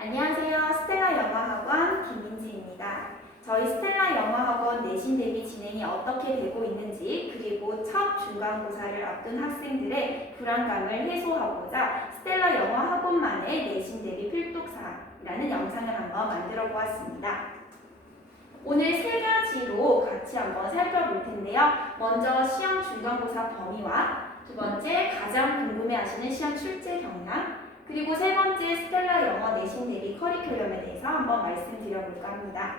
안녕하세요. 스텔라 영어학원 김민지입니다. 저희 스텔라 영어학원 내신 대비 진행이 어떻게 되고 있는지 그리고 첫 중간고사를 앞둔 학생들의 불안감을 해소하고자 스텔라 영어학원만의 내신 대비 필독사항이라는 영상을 한번 만들어 보았습니다. 오늘 세 가지로 같이 한번 살펴볼 텐데요. 먼저 시험 중간고사 범위와 두 번째 가장 궁금해하시는 시험 출제 경향 그리고 세 번째 스텔라 영어 내신 대비 커리큘럼에 대해서 한번 말씀드려볼까 합니다.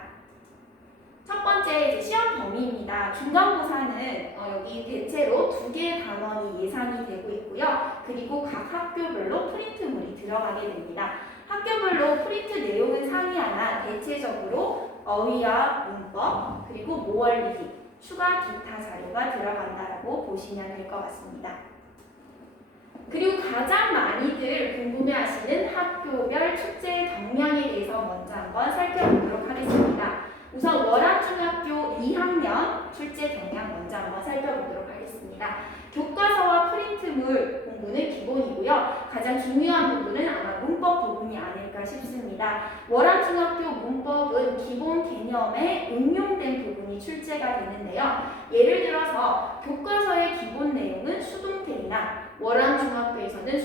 첫 번째 시험 범위입니다. 중간고사는 어, 여기 대체로 두 개의 단원이 예상이 되고 있고요. 그리고 각 학교별로 프린트물이 들어가게 됩니다. 학교별로 프린트 내용은 상이하나 대체적으로 어휘와 문법 그리고 모얼리기 추가 기타 자료가 들어간다라고 보시면 될 것 같습니다. 많이들 궁금해하시는 학교별 축제 경향에 대해서 먼저 한번 살펴보도록 하겠습니다. 우선 월암중학교 2학년 출제 경향 먼저 한번 살펴보도록 하겠습니다. 교과서와 프린트물 공부는 기본이고요. 가장 중요한 부분은 아마 문법 부분이 아닐까 싶습니다. 월암중학교 문법은 기본 개념에 응용된 부분이 출제가 되는데요. 예를 들어서 교과서의 기본 내용은 수동태이나 월암중학교에서는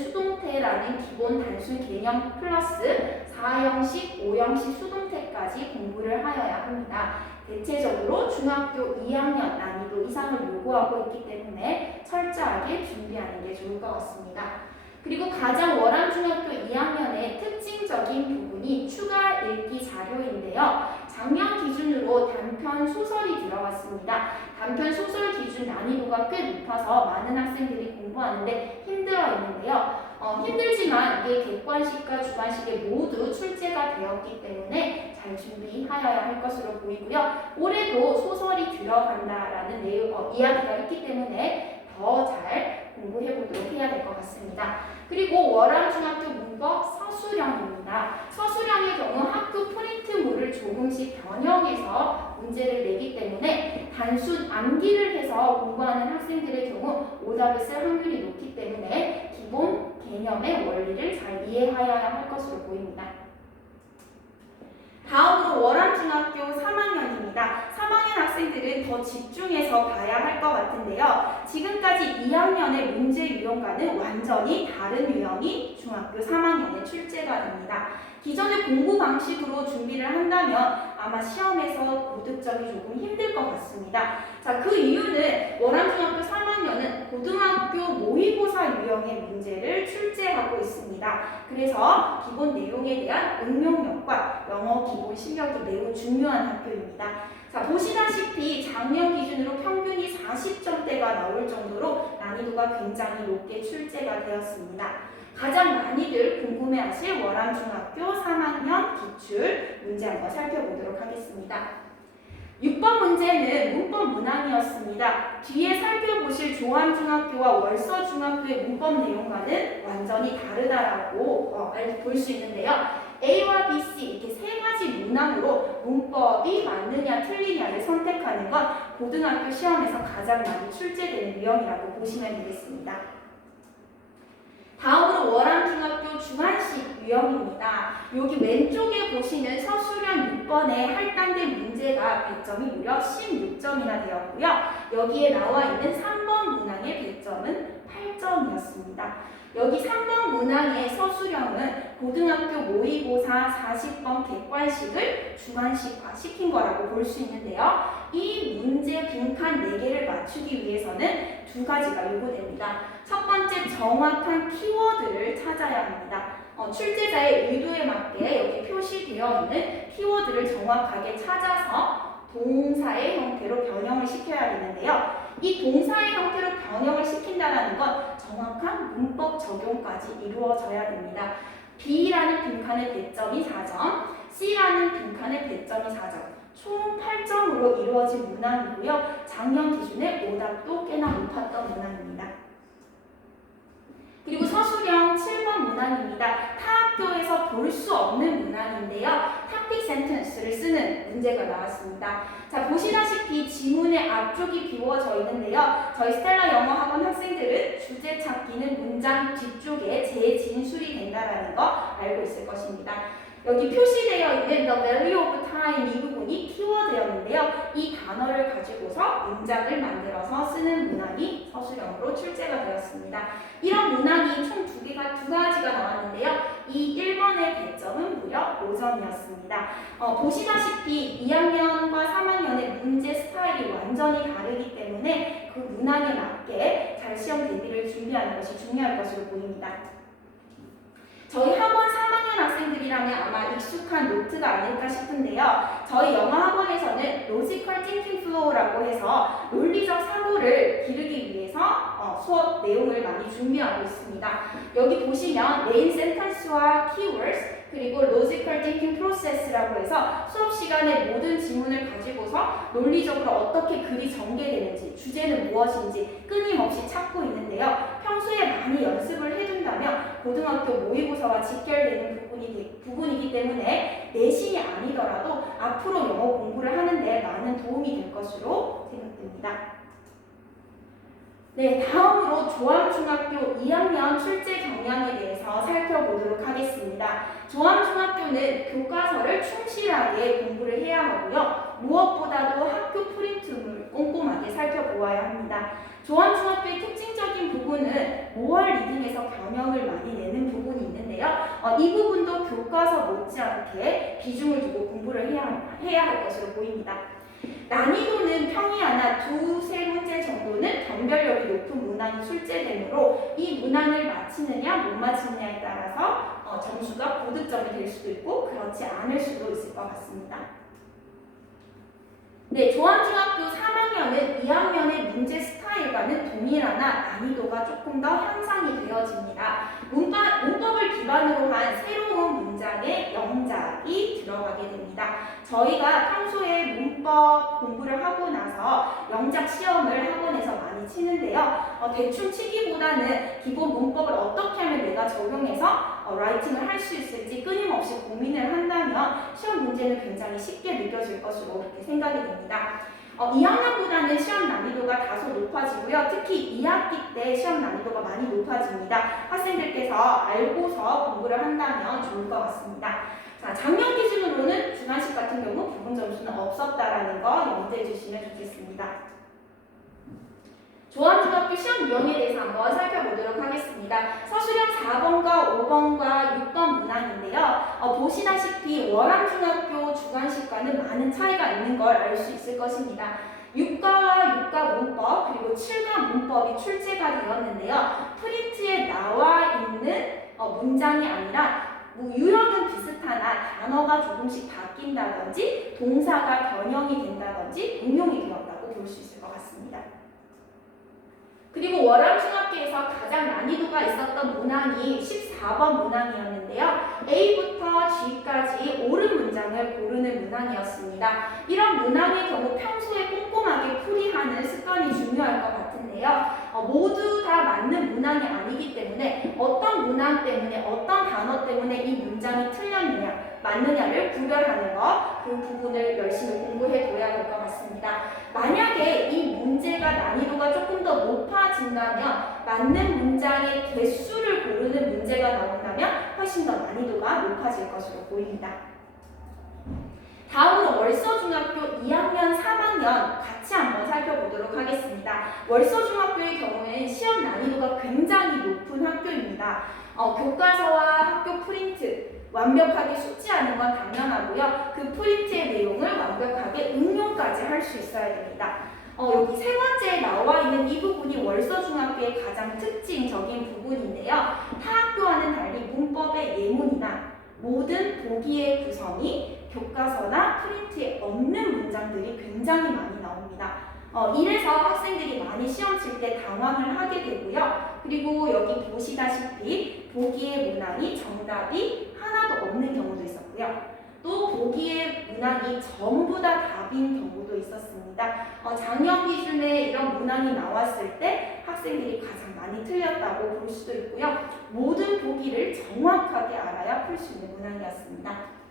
수동태라는 기본 단순 개념 플러스 4형식, 5형식 수동태까지 공부를 하여야 합니다. 대체적으로 중학교 2학년 난이도 이상을 요구하고 있기 때문에 철저하게 준비하는 게 좋을 것 같습니다. 그리고 가장 월암 중학교 2학년의 특징적인 부분이 추가 읽기 자료인데요. 작년 기준으로 단편 소설이 들어갔습니다. 단편 소설 기준 난이도가 꽤 높아서 많은 학생들이 공부하는데 힘들어 있는데요. 어, 힘들지만 이게 객관식과 주관식에 모두 출제가 되었기 때문에 잘 준비하여야 할 것으로 보이고요. 올해도 소설이 들어간다라는 내용, 어, 이야기가 있기 때문에 더잘 공부해 보도록 해야 될 것 같습니다. 그리고 월암중학교 문법 서술형입니다. 서술형의 경우 학교 프린트물을 조금씩 변형해서 문제를 내기 때문에 단순 암기를 해서 공부하는 학생들의 경우 오답을 쓸 확률이 높기 때문에 기본 개념의 원리를 잘 이해하여야 할 것으로 보입니다. 다음으로 월암중학교 3학년입니다. 3학년 학생들은 더 집중해서 봐야 할 것 같은데요. 지금까지 2학년의 문제 유형과는 완전히 다른 유형이 중학교 3학년에 출제가 됩니다. 기존의 공부 방식으로 준비를 한다면 아마 시험에서 고득점이 조금 힘들 것 같습니다. 자, 그 이유는 월암중학교 3학년은 고등학교 모의고사 유형의 문제를 출제하고 있습니다. 그래서 기본 내용에 대한 응용력과 영어 기본 실력이 매우 중요한 학교입니다. 자, 보시다시피 작년 기준으로 평균이 40점대가 나올 정도로 난이도가 굉장히 높게 출제가 되었습니다. 가장 많이들 궁금해하실 월암중학교 3학년 기출 문제 한번 살펴보도록 하겠습니다. 6번 문제는 문법 문항이었습니다. 뒤에 살펴보실 조암중학교와 월서중학교의 문법 내용과는 완전히 다르다라고 어, 볼수 있는데요. A와 B, C 이렇게 세 가지 문항으로 문법이 맞느냐 틀리냐를 선택하는 건 고등학교 시험에서 가장 많이 출제되는 유형이라고 보시면 되겠습니다. 다음으로 월암중학교 중한식 유형입니다. 여기 왼쪽에 보시는 서술형 6번의 할당된 문제가 100점이 무려 16점이나 되었고요. 여기에 나와 있는 3번 문항의 100점은 8점이었습니다. 여기 3번 문항의 서술형은 고등학교 모의고사 40번 객관식을 주관식화 시킨 거라고 볼 수 있는데요. 이 문제 빈칸 4개를 맞추기 위해서는 두 가지가 요구됩니다. 첫 번째 정확한 키워드를 찾아야 합니다. 어, 출제자의 의도에 맞게 여기 표시되어 있는 키워드를 정확하게 찾아서 동사의 형태로 변형을 시켜야 되는데요. 이 동사의 형태로 변형을 시킨다는 건 정확한 문법 적용까지 이루어져야 됩니다. B라는 빈칸의 100점이 4점, C라는 빈칸의 100점이 4점. 총 8점으로 이루어진 문항이고요. 작년 기준에 오답도 꽤나 높았던 문항입니다. 그리고 서술형 7번 문항입니다. 타 학교에서 볼 수 없는 문항인데요. 탑픽 센텐스를 쓰는 문제가 나왔습니다. 자, 보시다시피 지문의 앞쪽이 비워져 있는데요. 저희 스텔라 영어 학원 학생들은 주제 찾기는 문장 뒤쪽에 재진술이 된다라는 거 알고 있을 것입니다. 여기 표시되어 있는 the value of time 이 부분이 키워드였는데요. 이 단어를 가지고서 문장을 만들어서 쓰는 문항이 서술형으로 출제가 되었습니다. 이런 문항이 총 두 개가 나왔는데요. 이 1번의 배점은 무려 5점이었습니다. 어, 보시다시피 2학년과 3학년의 문제 스타일이 완전히 다르기 때문에 그 문항에 맞게 잘 시험 대비를 준비하는 것이 중요할 것으로 보입니다. 저희 학원 3학년 학생들이라면 아마 익숙한 노트가 아닐까 싶은데요. 저희 영어 학원에서는 로지컬 띵킹 플로우라고 해서 논리적 사고를 기르기 위해서 어, 수업 내용을 많이 준비하고 있습니다. 여기 보시면 메인 센텐스와 키워드 그리고 로지컬 띵킹 프로세스라고 해서 수업 시간에 모든 지문을 가지고서 논리적으로 어떻게 글이 전개되는지 주제는 무엇인지 끊임없이 찾고 있는데요. 평소에 많이 연습을 해둔다면 고등학교 모의고사와 직결되는 부분이, 되- 부분이기 때문에 내신이 아니더라도 앞으로 영어 공부를 하는데 많은 도움이 될 것으로 생각됩니다. 네, 다음으로 조암중학교 2학년 출제 경향에 대해서 살펴보도록 하겠습니다. 조암중학교는 교과서를 충실하게 공부를 해야 하고요. 무엇보다도 학교 프린트를 꼼꼼하게 살펴보아야 합니다. 조암중학교의 특징적인 부분은 모월 리딩에서 경영을 많이 내는 부분이 있는데요. 어, 이 부분도 교과서 못지않게 비중을 두고 공부를 해야, 해야 할 것으로 보입니다. 난이도는 평이 하나 두세 문제 정도는 변별력이 높은 문항이 출제되므로 이 문항을 맞히느냐 못 맞히느냐에 따라서 어, 점수가 고득점이 될 수도 있고 그렇지 않을 수도 있을 것 같습니다. 네, 조한중학교 3학년은 2학년의 문제 스타일과는 동일하나 난이도가 조금 더 향상이 되어집니다. 문법, 문법을 기반으로 한 새로운 문장의 영작이 들어가게 됩니다. 저희가 평소에 문법 공부를 하고 나서 영작 시험을 학원에서 많이 치는데요. 어, 대충 치기보다는 기본 문법을 어떻게 하면 내가 적용해서 어, 라이팅을 할 수 있을지 끊임없이 고민을 한다면 시험 문제는 굉장히 쉽게 느껴질 것으로 생각이 됩니다. 어, 2학년보다는 시험 난이도가 다소 높아지고요. 특히 2학기 때 시험 난이도가 많이 높아집니다. 학생들께서 알고서 공부를 한다면 좋을 것 같습니다. 자, 작년 기준으로는 주관식 같은 경우 부분 점수는 없었다라는 거 염두해 주시면 좋겠습니다. 조합중학교 시험 유형에 대해서 한번 살펴보도록 하겠습니다. 서술형 4번과 5번과 6번 문항인데요. 어, 보시다시피 월암중학교 주관식과는 많은 차이가 있는 걸 알 수 있을 것입니다. 6과와 6과 문법 그리고 7과 문법이 출제가 되었는데요. 프린트에 나와 있는 어, 문장이 아니라 뭐 유형은 비슷하나 단어가 조금씩 바뀐다든지 동사가 변형이 된다든지 응용이 되었다고 볼 수 있을 것 같습니다. 그리고 월암중학교에서 가장 난이도가 있었던 문항이 14번 문항이었는데요. A부터 G까지 옳은 문장을 고르는 문항이었습니다. 이런 문항의 경우 평소에 꼼꼼하게 풀이하는 습관이 중요할 것 같 은데요. 어, 모두 다 맞는 문항이 아니기 때문에 어떤 문항 때문에 어떤 단어 때문에 이 문장이 틀렸느냐 맞느냐를 구별하는 것 그 부분을 열심히 공부해 둬야 될것 같습니다. 만약에 이 문제가 난이도가 조금 더 높아진다면 맞는 문장의 개수를 고르는 문제가 나온다면 훨씬 더 난이도가 높아질 것으로 보입니다. 다음으로 월서중학교 2학년, 3학년 같이 한번 살펴보도록 하겠습니다. 월서중학교의 경우에는 시험 난이도가 굉장히 높은 학교입니다. 어, 교과서와 학교 프린트 완벽하게 숙지하는 건 당연하고요. 그 프린트의 내용을 완벽하게 응용까지 할 수 있어야 됩니다. 어, 여기 세 번째에 나와 있는 이 부분이 월서중학교의 가장 특징적인 부분인데요. 타 학교와는 달리 문법의 예문이나 모든 보기의 구성이 교과서나 프린트에 없는 문장들이 굉장히 많이 나옵니다. 어, 이래서 학생들이 많이 시험 칠 때 당황을 하게 되고요. 그리고 여기 보시다시피 보기의 문항이 정답이 하나도 없는 경우도 있었고요. 또 보기의 문항이 전부 다 답인 경우도 있었습니다. 어, 작년 기준에 이런 문항이 나왔을 때 학생들이 가장 많이 틀렸다고 볼 수도 있고요. 모든 보기를 정확하게 알아야 풀 수 있는 문항이었습니다.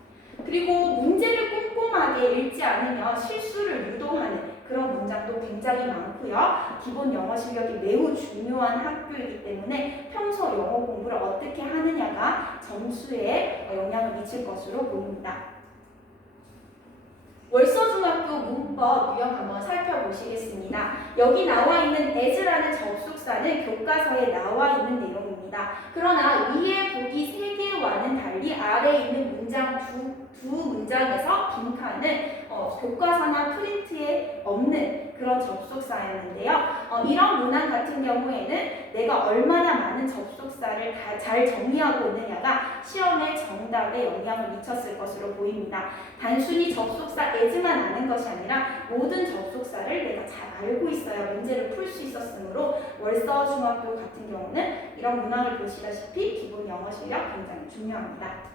그리고 문제를 꼼꼼하게 읽지 않으면 실수를 유도하는 그런 문장도 굉장히 많고요. 기본 영어 실력이 매우 중요한 학교이기 때문에 평소 영어 공부를 어떻게 하느냐가 점수에 영향을 미칠 것으로 보입니다. 월서중학교 문법 유형 한번 살펴보시겠습니다. 여기 나와 있는 as라는 접속사는 교과서에 나와 있는 내용입니다. 그러나 위에 보기 세 개와는 달리 아래에 있는 문장 두, 두 문장에서 빈칸은 어, 교과서나 프린트에 없는 그런 접속사였는데요. 어, 이런 문항 같은 경우에는 내가 얼마나 많은 접속사를 다 잘 정리하고 있느냐가 시험의 정답에 영향을 미쳤을 것으로 보입니다. 단순히 접속사 as만 아는 것이 아니라 모든 접속사를 내가 잘 알고 있어야 문제를 풀 수 있었으므로 월서 중학교 같은 경우는 이런 문항을 보시다시피 기본 영어 실력 굉장히 중요합니다.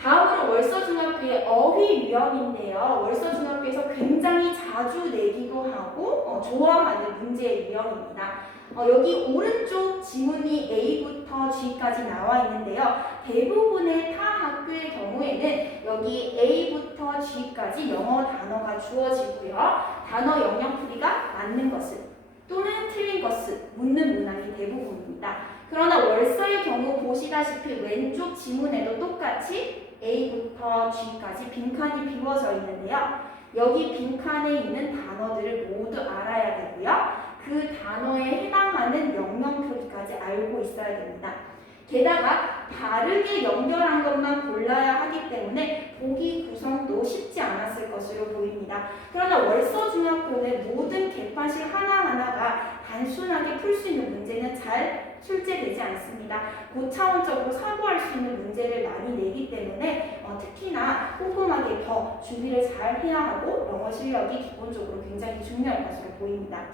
다음으로 월서 중학교의 어휘 유형인데요. 월서 중학교에서 굉장히 자주 내기도 하고 어, 좋아하는 문제 유형입니다. 어, 여기 오른쪽 지문이 A부터 G까지 나와 있는데요. 대부분의 타 학교의 경우에는 여기 A부터 G까지 영어 단어가 주어지고요. 단어 영역 풀이가 맞는 것을 또는 틀린 것을 묻는 문항이 대부분입니다. 그러나 월서의 경우 보시다시피 왼쪽 지문에도 똑같이 A부터 G까지 빈칸이 비워져 있는데요. 여기 빈칸에 있는 단어들을 모두 알아야 되고요. 그 단어에 해당하는 영영표기까지 알고 있어야 됩니다. 게다가 다르게 연결한 것만 골라야 하기 때문에 보기 구성도 쉽지 않았을 것으로 보입니다. 그러나 월서 중학교는 모든 개파식 하나하나가 단순하게 풀 수 있는 문제는 잘 출제되지 않습니다. 고차원적으로 사고할 수 있는 문제를 많이 내기 때문에 어, 특히나 꼼꼼하게 더 준비를 잘 해야 하고 영어 실력이 기본적으로 굉장히 중요할 것으로 보입니다.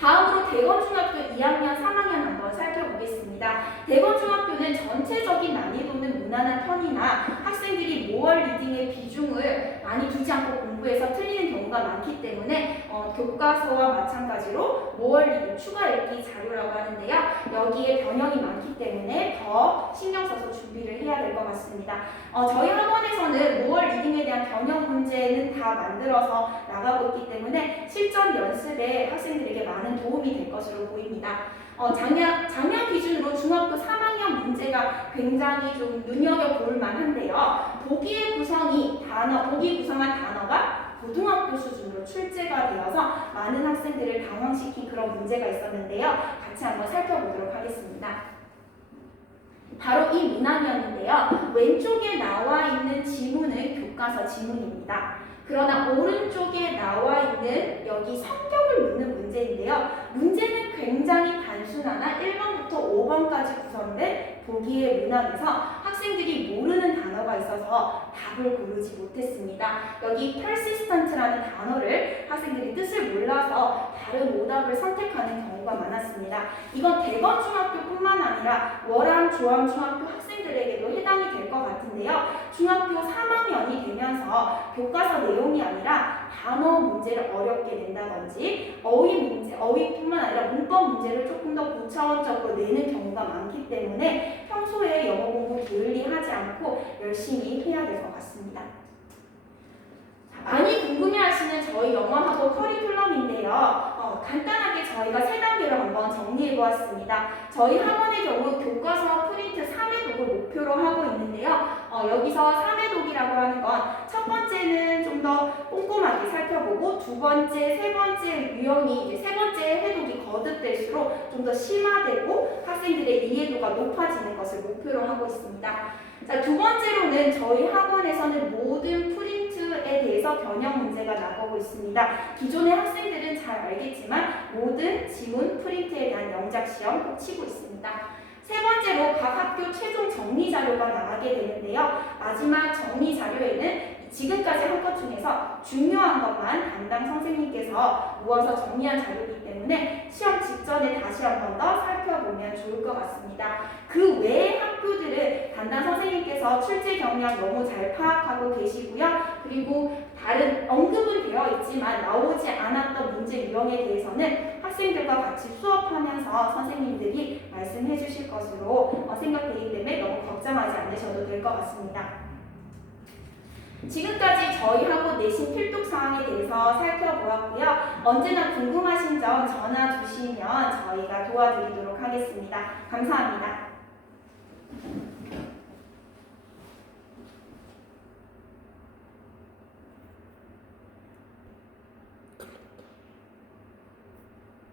다음으로 대건중학교 2학년, 3학년 한번 살펴보겠습니다. 대건중학교는 전체적인 난이도는 무난한 편이나 학생들이 모월 리딩의 비중을 많이 두지 않고 공부해서 틀리는 경우가 많기 때문에 어, 교과서와 마찬가지로 모월 리딩 추가 읽기 자료라고 하는데요. 여기에 변형이 많기 때문에 더 신경 써서 준비를 해야 될 것 같습니다. 어, 저희 학원에서는 모월 리딩에 대한 변형 문제는 다 만들어서 나가고 있기 때문에 실전 연습에 학생들에게 많은 도움이 될 것으로 보입니다. 어, 작년, 작년 기준으로 중학교 3학년 문제가 굉장히 좀 눈여겨볼 만한데요. 보기의 구성이 단어, 보기 구성한 단어가 고등학교 수준으로 출제가 되어서 많은 학생들을 당황시킨 그런 문제가 있었는데요. 같이 한번 살펴보도록 하겠습니다. 바로 이 문항이었는데요. 왼쪽에 나와 있는 지문 은 교과서 지문입니다. 그러나 오른쪽에 나와 있는 여기 성격을 묻는 문제인데요. 문제는 굉장히 단순하나 1번부터 5번까지 구성된 보기의 문항에서 학생들이 모르는 단어가 있어서 답을 고르지 못했습니다. 여기 persistent라는 단어를 학생들이 뜻을 몰라서 다른 오답을 선택하는 경우가 많았습니다. 이건 대건중학교뿐만 아니라 월암, 조암 중학교 학생들에게도 해당이 될 것. 중학교 3학년이 되면서 교과서 내용이 아니라 단어 문제를 어렵게 낸다든지 어휘 문제, 어휘뿐만 아니라 문법 문제를 조금 더 고차원적으로 내는 경우가 많기 때문에 평소에 영어 공부 게을리 하지 않고 열심히 해야 될 것 같습니다. 자, 많이 궁금해하시는 저희 영어학원 커리큘럼인데요. 어, 간단하게 저희가 세 단계로 한번 정리해 보았습니다. 저희 학원의 경우 교과서 프린트 3회 독을 목표로 하고. 어, 여기서 3회 독이라고 하는 건 첫 번째는 좀 더 꼼꼼하게 살펴보고 두 번째, 세 번째 유형이 이제 세 번째 회독이 거듭될수록 좀 더 심화되고 학생들의 이해도가 높아지는 것을 목표로 하고 있습니다. 자, 두 번째로는 저희 학원에서는 모든 프린트에 대해서 변형 문제가 나가고 있습니다. 기존의 학생들은 잘 알겠지만 모든 지문 프린트에 대한 영작 시험 꼭 치고 있습니다. 세 번째로 각 학교 최종 정리 자료가 나가게 되는데요. 마지막 정리 자료에는 지금까지 한 것 중에서 중요한 것만 담당 선생님께서 모아서 정리한 자료이기 때문에 시험 직전에 다시 한 번 더 살펴보면 좋을 것 같습니다. 그 외의 학교들은 담당 선생님께서 출제 경향 너무 잘 파악하고 계시고요. 그리고 다른 언급은 되어 있지만 나오지 않았던 문제 유형에 대해서는 학생들과 같이 수업하면서 선생님들이 말씀해 주실 것으로 어, 생각되기 때문에 너무 걱정하지 않으셔도 될 것 같습니다. 지금까지 저희하고 내신 필독 사항에 대해서 살펴보았고요. 언제나 궁금하신 점 전화 주시면 저희가 도와드리도록 하겠습니다. 감사합니다.